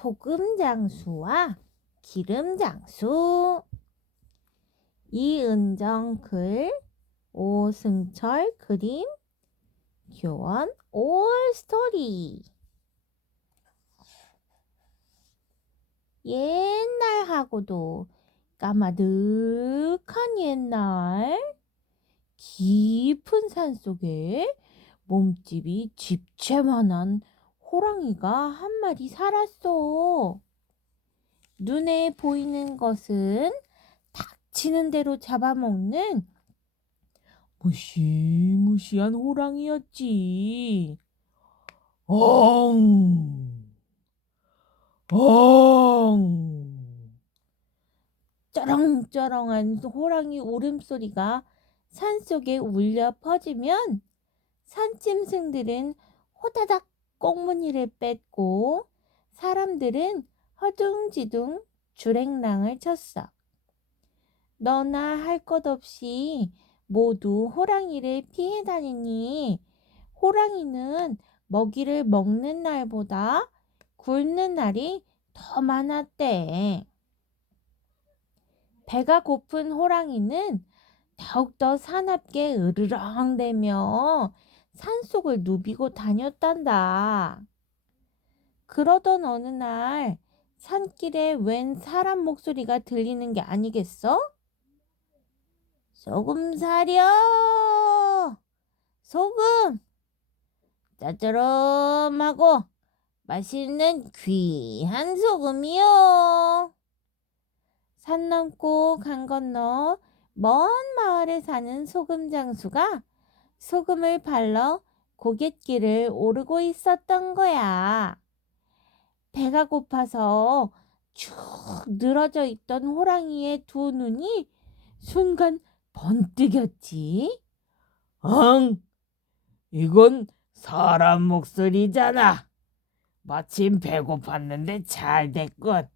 소금장수와 기름장수. 이은정 글, 오승철 그림, 교원 올스토리. 옛날하고도 까마득한 옛날, 깊은 산속에 몸집이 집채만한 호랑이가 한 마리 살았어. 눈에 보이는 것은 닥치는 대로 잡아먹는 무시무시한 호랑이였지. 엉! 엉! 쩌렁쩌렁한 호랑이 울음소리가 산속에 울려 퍼지면 산짐승들은 호다닥 꽁무니를 뺐고 사람들은 허둥지둥 주랭랑을 쳤어. 너나 할 것 없이 모두 호랑이를 피해 다니니 호랑이는 먹이를 먹는 날보다 굶는 날이 더 많았대. 배가 고픈 호랑이는 더욱더 사납게 으르렁대며 산속을 누비고 다녔단다. 그러던 어느 날 산길에 웬 사람 목소리가 들리는 게 아니겠어? 소금 사려! 소금! 짜조름하고 맛있는 귀한 소금이요. 산 넘고 강 건너 먼 마을에 사는 소금 장수가 소금을 발러 고갯길을 오르고 있었던 거야. 배가 고파서 쭉 늘어져 있던 호랑이의 두 눈이 순간 번뜩였지. 엉! 이건 사람 목소리잖아. 마침 배고팠는데 잘 됐군.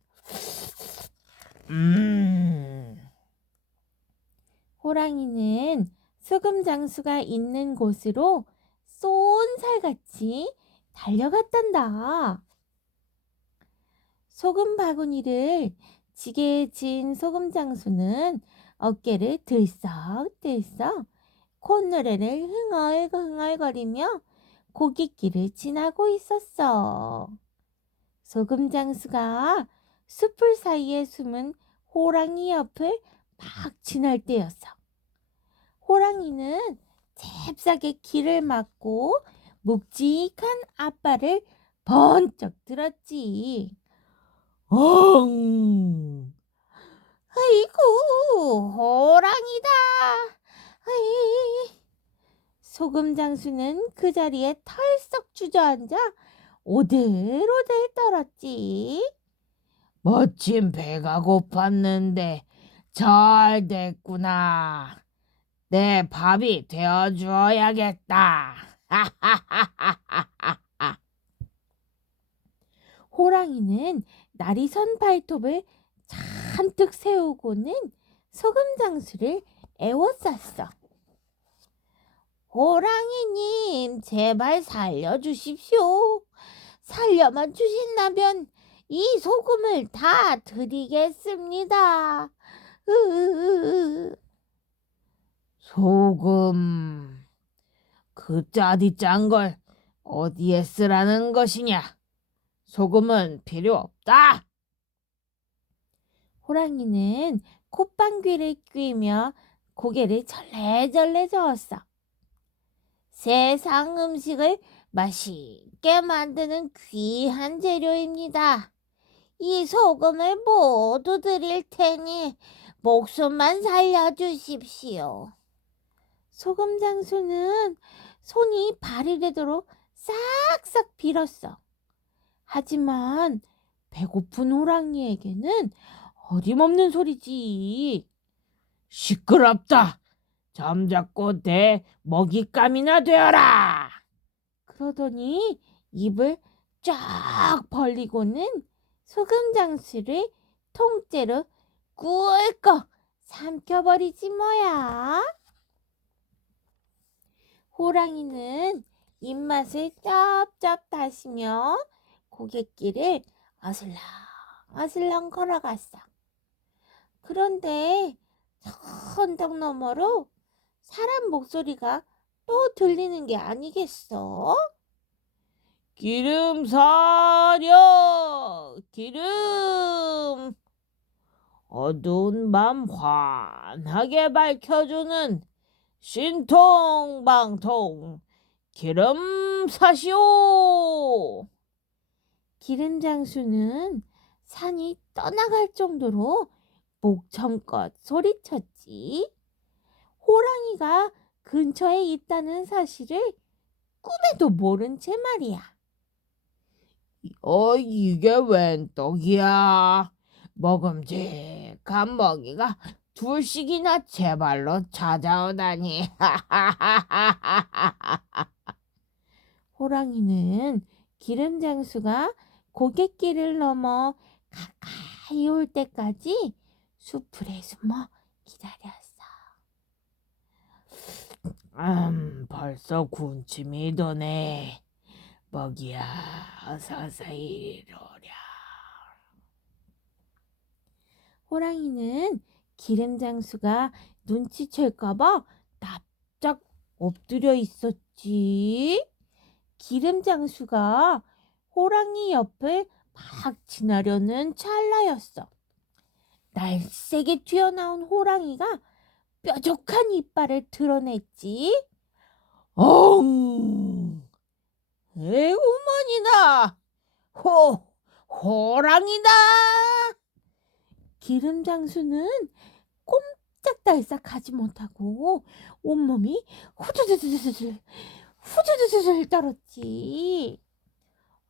호랑이는 소금 장수가 있는 곳으로 쏜살같이 달려갔단다. 소금 바구니를 지게에 진 소금 장수는 어깨를 들썩들썩 콧노래를 흥얼흥얼거리며 고깃길을 지나고 있었어. 소금 장수가 숲을 사이에 숨은 호랑이 옆을 막 지날 때였어. 호랑이는 잽싸게 길을 막고 묵직한 앞발을 번쩍 들었지. 엉! 아이고, 호랑이다. 아이. 소금 장수는 그 자리에 털썩 주저앉아 오들오들 떨었지. 마침 배가 고팠는데 잘 됐구나. 내 밥이 되어주어야겠다. 호랑이는 나리선 발톱을 잔뜩 세우고는 소금 장수를 애워쌌어. 호랑이님, 제발 살려주십시오. 살려만 주신다면 이 소금을 다 드리겠습니다. 소금, 그 짜디 짠 걸 어디에 쓰라는 것이냐? 소금은 필요 없다. 호랑이는 콧방귀를 뀌며 고개를 절레절레 저었어. 세상 음식을 맛있게 만드는 귀한 재료입니다. 이 소금을 모두 드릴 테니 목숨만 살려주십시오. 소금 장수는 손이 발이 되도록 싹싹 빌었어. 하지만 배고픈 호랑이에게는 어림없는 소리지. 시끄럽다. 잠자코 내 먹잇감이나 되어라. 그러더니 입을 쫙 벌리고는 소금 장수를 통째로 꿀꺽 삼켜버리지 뭐야. 호랑이는 입맛을 쩝쩝 다시며 고갯길을 어슬렁 어슬렁 걸어갔어. 그런데 저 언덕 너머로 사람 목소리가 또 들리는 게 아니겠어? 기름 사려 기름. 어두운 밤 환하게 밝혀주는 신통방통 기름 사시오. 기름 장수는 산이 떠나갈 정도로 목청껏 소리쳤지. 호랑이가 근처에 있다는 사실을 꿈에도 모른 채 말이야. 이게 웬 떡이야? 먹음직한 먹이가 둘씩이나 제 발로 찾아오다니. 호랑이는 기름 장수가 고갯길을 넘어 가까이 올 때까지 수풀에 숨어 기다렸어. 벌써 군침이 도네. 먹이야, 어서 이리오랴. 호랑이는 기름 장수가 눈치챌까봐 납작 엎드려 있었지. 기름 장수가 호랑이 옆을 막 지나려는 찰나였어. 날쌔게 튀어나온 호랑이가 뾰족한 이빨을 드러냈지. 엉! 에구먼이다. 호랑이다. 기름 장수는 꼼짝달싹하지 못하고 온몸이 후두두두들 떨었지.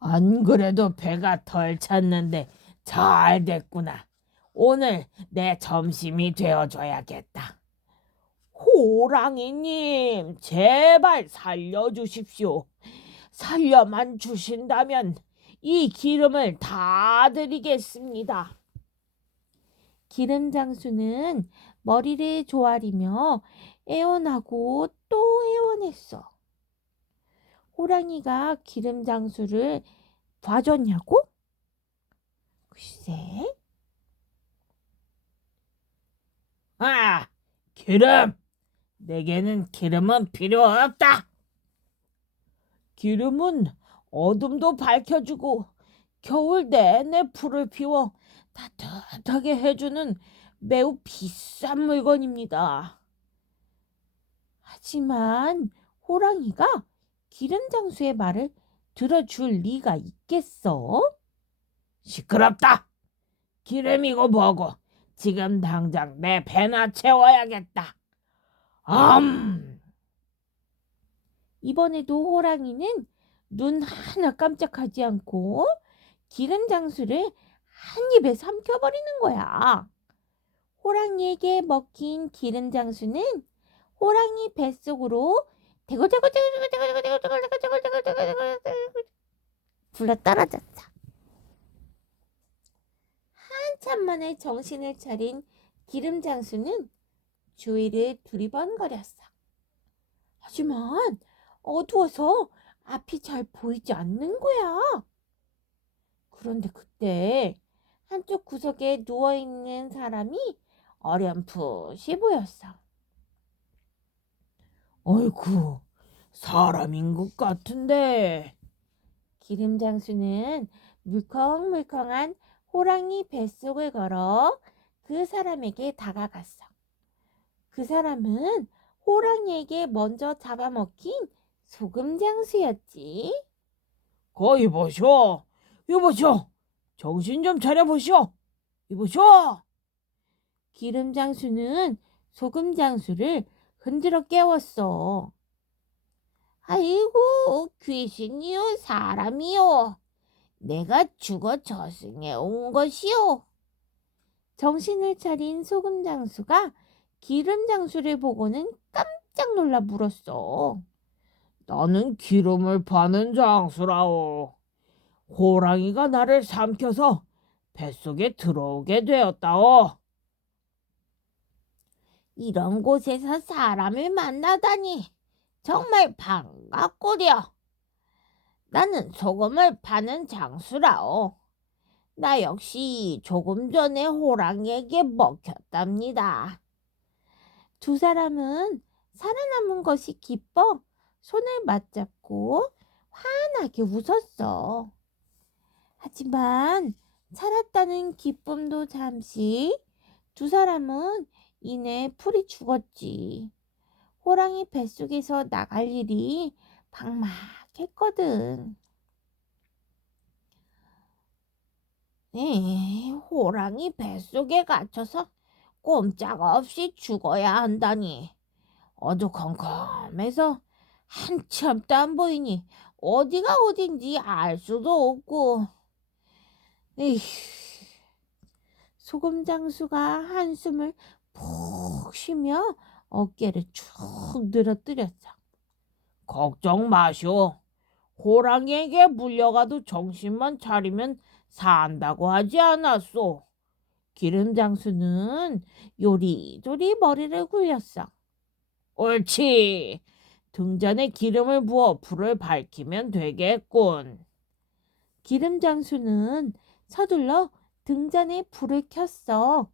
안 그래도 배가 덜 찼는데 잘 됐구나. 오늘 내 점심이 되어줘야겠다. 호랑이님, 제발 살려주십시오. 살려만 주신다면 이 기름을 다 드리겠습니다. 기름 장수는 머리를 조아리며 애원하고 또 애원했어. 호랑이가 기름 장수를 봐줬냐고? 글쎄. 기름! 내게는 기름은 필요 없다. 기름은 어둠도 밝혀주고 겨울 내내 풀을 피워 따뜻하게 해주는 매우 비싼 물건입니다. 하지만 호랑이가 기름 장수의 말을 들어줄 리가 있겠어? 시끄럽다. 기름이고 뭐고 지금 당장 내 배나 채워야겠다. 이번에도 호랑이는 눈 하나 깜짝하지 않고 기름 장수를 한 입에 삼켜버리는 거야. 호랑이에게 먹힌 기름 장수는 호랑이 뱃속으로 굴러 떨어졌어. 한참 만에 정신을 차린 기름 장수는 주위를 두리번거렸어. 하지만 어두워서 앞이 잘 보이지 않는 거야. 그런데 그때 한쪽 구석에 누워있는 사람이 어렴풋이 보였어. 어이구, 사람인 것 같은데. 기름 장수는 물컹물컹한 호랑이 뱃속을 걸어 그 사람에게 다가갔어. 그 사람은 호랑이에게 먼저 잡아먹힌 소금 장수였지. 이보쇼. 정신 좀 차려보쇼. 이보쇼. 기름 장수는 소금 장수를 흔들어 깨웠어. 아이고, 귀신이요, 사람이요. 내가 죽어 저승에 온 것이요. 정신을 차린 소금 장수가 기름 장수를 보고는 깜짝 놀라 물었어. 나는 기름을 파는 장수라오. 호랑이가 나를 삼켜서 뱃속에 들어오게 되었다오. 이런 곳에서 사람을 만나다니 정말 반갑구려. 나는 소금을 파는 장수라오. 나 역시 조금 전에 호랑이에게 먹혔답니다. 두 사람은 살아남은 것이 기뻐 손을 맞잡고 환하게 웃었어. 하지만 살았다는 기쁨도 잠시, 두 사람은 이내 풀이 죽었지. 호랑이 뱃속에서 나갈 일이 막막했거든. 호랑이 뱃속에 갇혀서 꼼짝없이 죽어야 한다니. 어두컴컴해서 한참도 안 보이니 어디가 어딘지 알 수도 없고. 에휴, 소금장수가 한숨을 푹 쉬며 어깨를 쭉 늘어뜨렸어. 걱정 마시오. 호랑이에게 물려가도 정신만 차리면 산다고 하지 않았소. 기름장수는 요리조리 머리를 굴렸어. 옳지. 등잔에 기름을 부어 불을 밝히면 되겠군. 기름장수는 서둘러 등잔에 불을 켰어.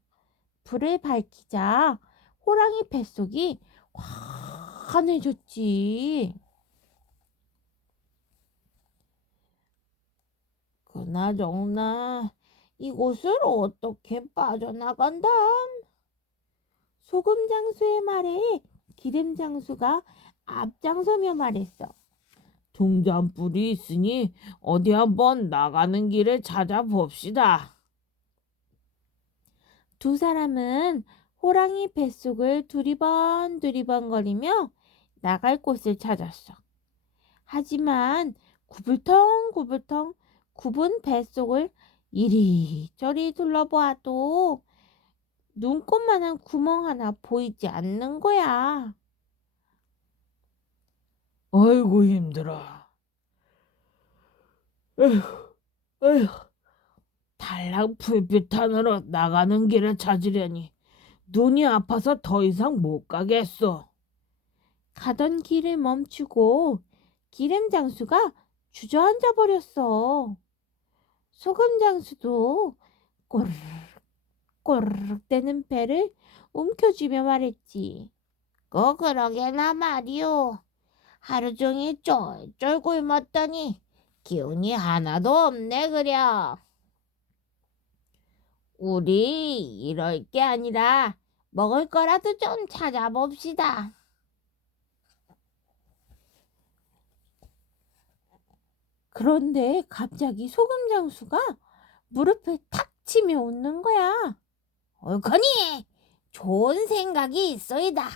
불을 밝히자 호랑이 뱃속이 환해졌지. 그나저나 이곳을 어떻게 빠져나간다? 소금장수의 말에 기름장수가 앞장서며 말했어. 등잔불이 있으니 어디 한번 나가는 길을 찾아봅시다. 두 사람은 호랑이 뱃속을 두리번두리번거리며 나갈 곳을 찾았어. 하지만 구불텅구불텅 굽은 뱃속을 이리저리 둘러보아도 눈꽃만한 구멍 하나 보이지 않는 거야. 아이고 힘들어. 에휴, 에휴. 달랑 불빛 하늘로 나가는 길을 찾으려니 눈이 아파서 더 이상 못 가겠어. 가던 길을 멈추고 기름장수가 주저앉아 버렸어. 소금장수도 꼬르륵 꼬르륵 대는 배를 움켜쥐며 말했지. 그러게나 말이오. 하루 종일 쫄쫄 굶었더니 기운이 하나도 없네 그려. 우리 이럴 게 아니라 먹을 거라도 좀 찾아봅시다. 그런데 갑자기 소금장수가 무릎을 탁 치며 웃는 거야. 옳거니 좋은 생각이 있어이다.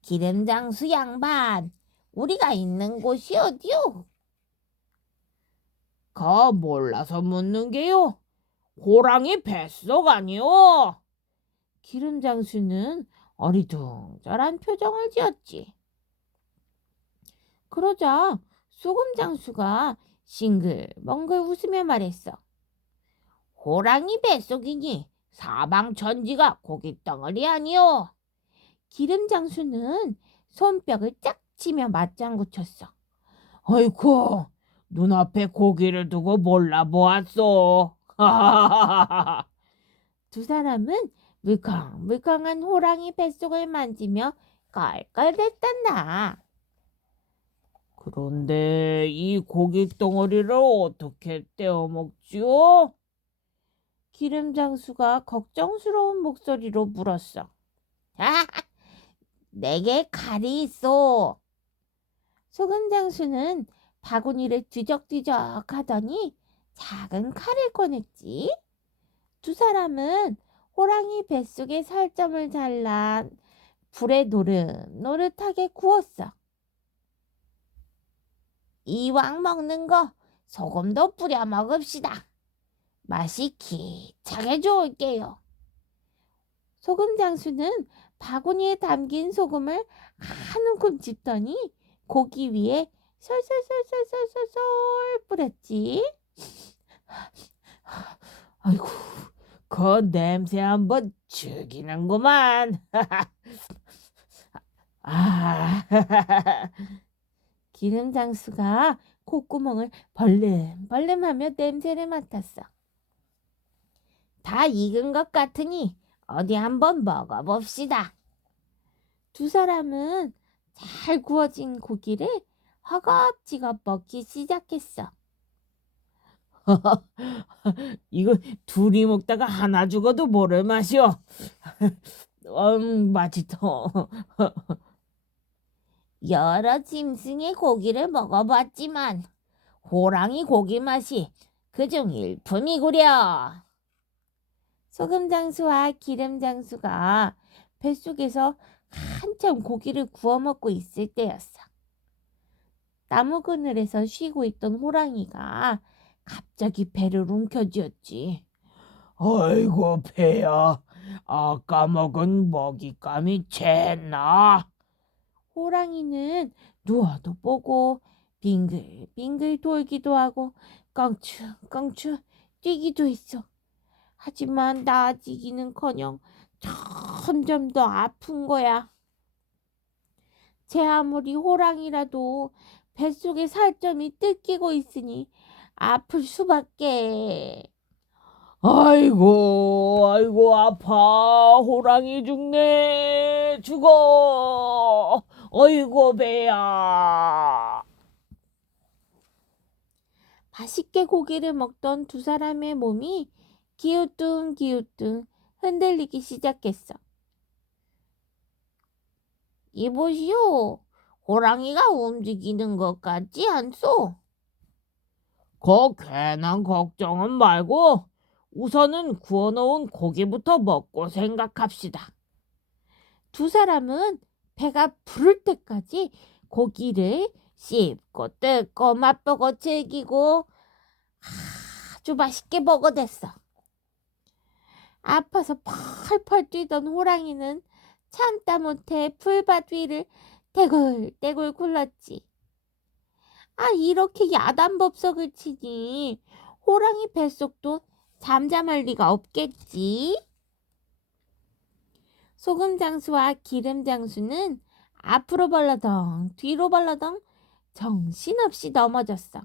기름장수 양반, 우리가 있는 곳이 어디요? 몰라서 묻는 게요. 호랑이 뱃속 아니오. 기름장수는 어리둥절한 표정을 지었지. 그러자 소금장수가 싱글벙글 웃으며 말했어. 호랑이 뱃속이니 사방천지가 고깃덩어리 아니오. 기름장수는 손뼉을 짝 치며 맞장구 쳤어. 아이고, 눈앞에 고기를 두고 몰라보았소. 두 사람은 물컹물컹한 호랑이 뱃속을 만지며 껄껄댔단다. 그런데 이 고기 덩어리를 어떻게 떼어 먹지요? 기름장수가 걱정스러운 목소리로 물었어. 내게 칼이 있어. 소금장수는 바구니를 뒤적뒤적 하더니 작은 칼을 꺼냈지. 두 사람은 호랑이 뱃속의 살점을 잘라 불에 노릇노릇하게 구웠어. 이왕 먹는 거 소금도 뿌려 먹읍시다. 맛이 기차게 좋을게요. 소금장수는 바구니에 담긴 소금을 한 움큼 짚더니 고기 위에 솔솔솔솔솔솔 뿌렸지. 아이고, 그 냄새 한번 죽이는구만. 기름장수가 콧구멍을 벌름벌름하며 냄새를 맡았어. 다 익은 것 같으니 어디 한번 먹어봅시다. 두 사람은 잘 구워진 고기를 허겁지겁 먹기 시작했어. 이거 둘이 먹다가 하나 죽어도 모를 맛이오. 맛있어. 여러 짐승의 고기를 먹어봤지만 호랑이 고기 맛이 그중 일품이구려. 소금장수와 기름장수가 뱃속에서 한참 고기를 구워 먹고 있을 때였어. 나무 그늘에서 쉬고 있던 호랑이가 갑자기 배를 움켜쥐었지. 아이고 배야, 아까 먹은 먹잇감이 챘나? 호랑이는 누워도 보고 빙글빙글 돌기도 하고 껑충껑충 뛰기도 했어. 하지만 나아지기는커녕 점점 더 아픈 거야. 제 아무리 호랑이라도 뱃속에 살점이 뜯기고 있으니 아플 수밖에. 아이고 아파. 호랑이 죽네. 죽어. 어이구 배야. 맛있게 고기를 먹던 두 사람의 몸이 기우뚱기우뚱 흔들리기 시작했어. 이보시오. 호랑이가 움직이는 것 같지 않소? 그 괜한 걱정은 말고 우선은 구워놓은 고기부터 먹고 생각합시다. 두 사람은 배가 부를 때까지 고기를 씹고 뜯고 맛보고 즐기고 아주 맛있게 먹어댔어. 아파서 펄펄 뛰던 호랑이는 참다 못해 풀밭 위를 떼굴떼굴 굴렀지. 이렇게 야단법석을 치니 호랑이 뱃속도 잠잠할 리가 없겠지. 소금장수와 기름장수는 앞으로 벌러덩 뒤로 벌러덩 정신없이 넘어졌어.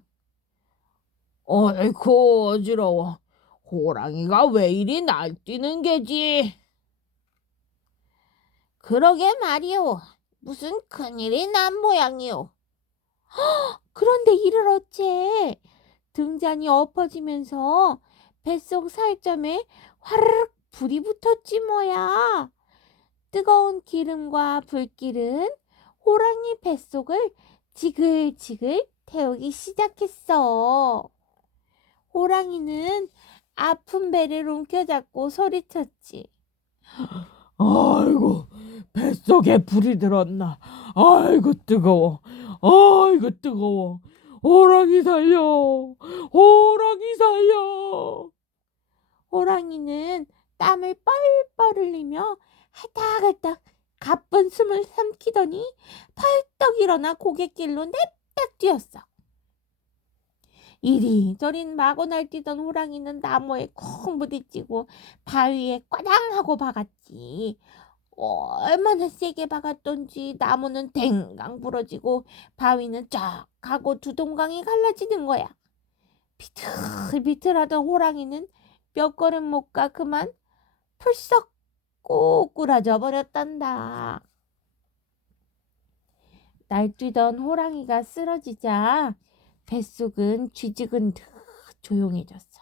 어이쿠 어지러워. 호랑이가 왜 이리 날뛰는 게지? 그러게 말이오. 무슨 큰일이 난 모양이오. 그런데 이를 어째? 등잔이 엎어지면서 뱃속 살점에 화르륵 불이 붙었지 뭐야. 뜨거운 기름과 불길은 호랑이 뱃속을 지글지글 태우기 시작했어. 호랑이는 아픈 배를 움켜잡고 소리쳤지. 아이고, 뱃속에 불이 들었나. 아이고 뜨거워. 아이고 뜨거워. 호랑이 살려. 호랑이 살려. 호랑이는 땀을 뻘뻘 흘리며 할딱할딱 가쁜 숨을 삼키더니 펄떡 일어나 고갯길로 냅딱 뛰었어. 이리저리 마구 날뛰던 호랑이는 나무에 쿵 부딪히고 바위에 꽈당 하고 박았지. 얼마나 세게 박았던지 나무는 댕강 부러지고 바위는 쫙 하고 두 동강이 갈라지는 거야. 비틀비틀하던 호랑이는 몇 걸음 못 가 그만 풀썩 꼬꾸라져 버렸단다. 날뛰던 호랑이가 쓰러지자 뱃속은 쥐죽은 듯 조용해졌어.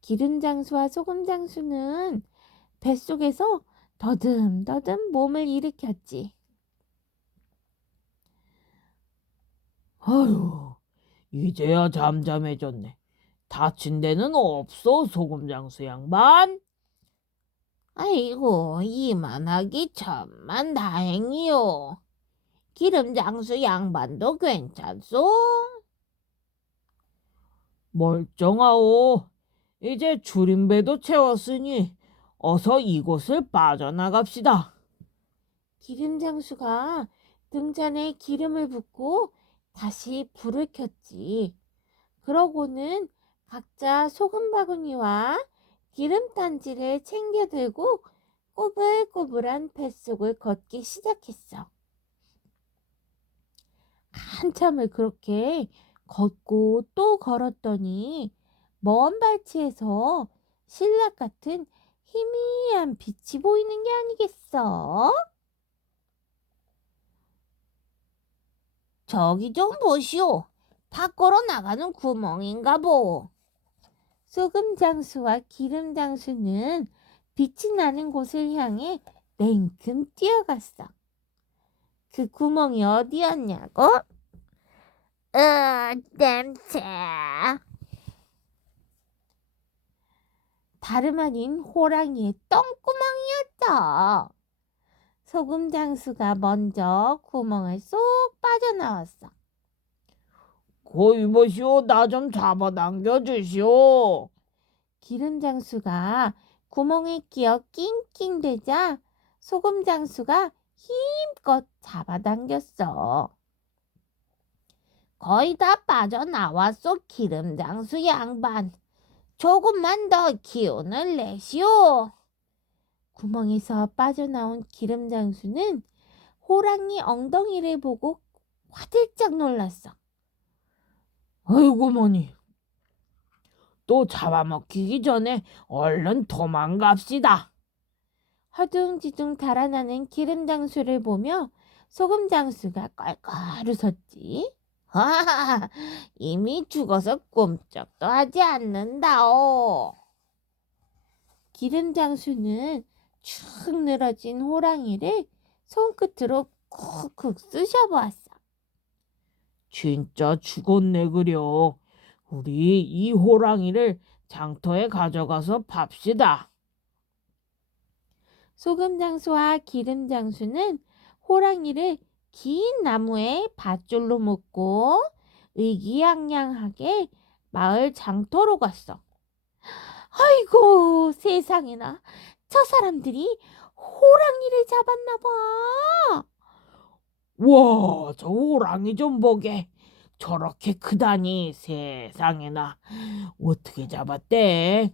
기름장수와 소금장수는 뱃속에서 더듬더듬 몸을 일으켰지. 아유, 이제야 잠잠해졌네. 다친 데는 없어, 소금장수 양반? 아이고, 이만하기 천만 다행이요. 기름장수 양반도 괜찮소? 멀쩡하오. 이제 줄임배도 채웠으니 어서 이곳을 빠져나갑시다. 기름장수가 등잔에 기름을 붓고 다시 불을 켰지. 그러고는 각자 소금 바구니와 기름단지를 챙겨 들고 꼬불꼬불한 뱃속을 걷기 시작했어. 한참을 그렇게 걷고 또 걸었더니 먼 발치에서 신라 같은 희미한 빛이 보이는 게 아니겠어? 저기 좀 보시오. 밖으로 나가는 구멍인가 보. 소금 장수와 기름 장수는 빛이 나는 곳을 향해 냉큼 뛰어갔어. 그 구멍이 어디였냐고? 냄새. 다름 아닌 호랑이의 똥구멍이었죠. 소금 장수가 먼저 구멍을 쏙 빠져나왔어. 거이 보시오, 나 좀 잡아당겨 주시오. 기름 장수가 구멍에 끼어 낑낑대자 소금 장수가 힘껏 잡아당겼어. 거의 다 빠져나왔어, 기름 장수 양반. 조금만 더 기운을 내시오. 구멍에서 빠져나온 기름 장수는 호랑이 엉덩이를 보고 화들짝 놀랐어. 아이고 뭐니, 또 잡아먹히기 전에 얼른 도망갑시다. 허둥지둥 달아나는 기름 장수를 보며 소금 장수가 껄껄 웃었지. 하하하, 이미 죽어서 꼼짝도 하지 않는다오. 기름 장수는 축 늘어진 호랑이를 손끝으로 쿡쿡 쑤셔보았어. 진짜 죽었네 그려. 우리 이 호랑이를 장터에 가져가서 팝시다. 소금 장수와 기름 장수는 호랑이를 긴 나무에 밧줄로 묶고 의기양양하게 마을 장터로 갔어. 아이고, 세상에나, 저 사람들이 호랑이를 잡았나 봐. 와, 저 호랑이 좀 보게. 저렇게 크다니, 세상에나. 어떻게 잡았대?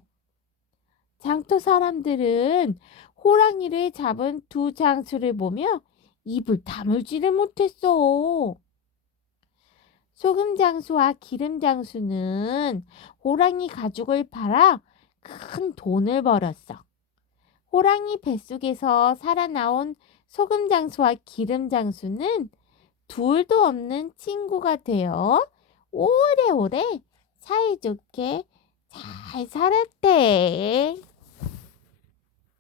장터 사람들은 호랑이를 잡은 두 장수를 보며 입을 다물지를 못했어. 소금 장수와 기름 장수는 호랑이 가죽을 팔아 큰 돈을 벌었어. 호랑이 뱃속에서 살아나온 소금 장수와 기름 장수는 둘도 없는 친구가 되어 오래오래 사이좋게 잘 살았대.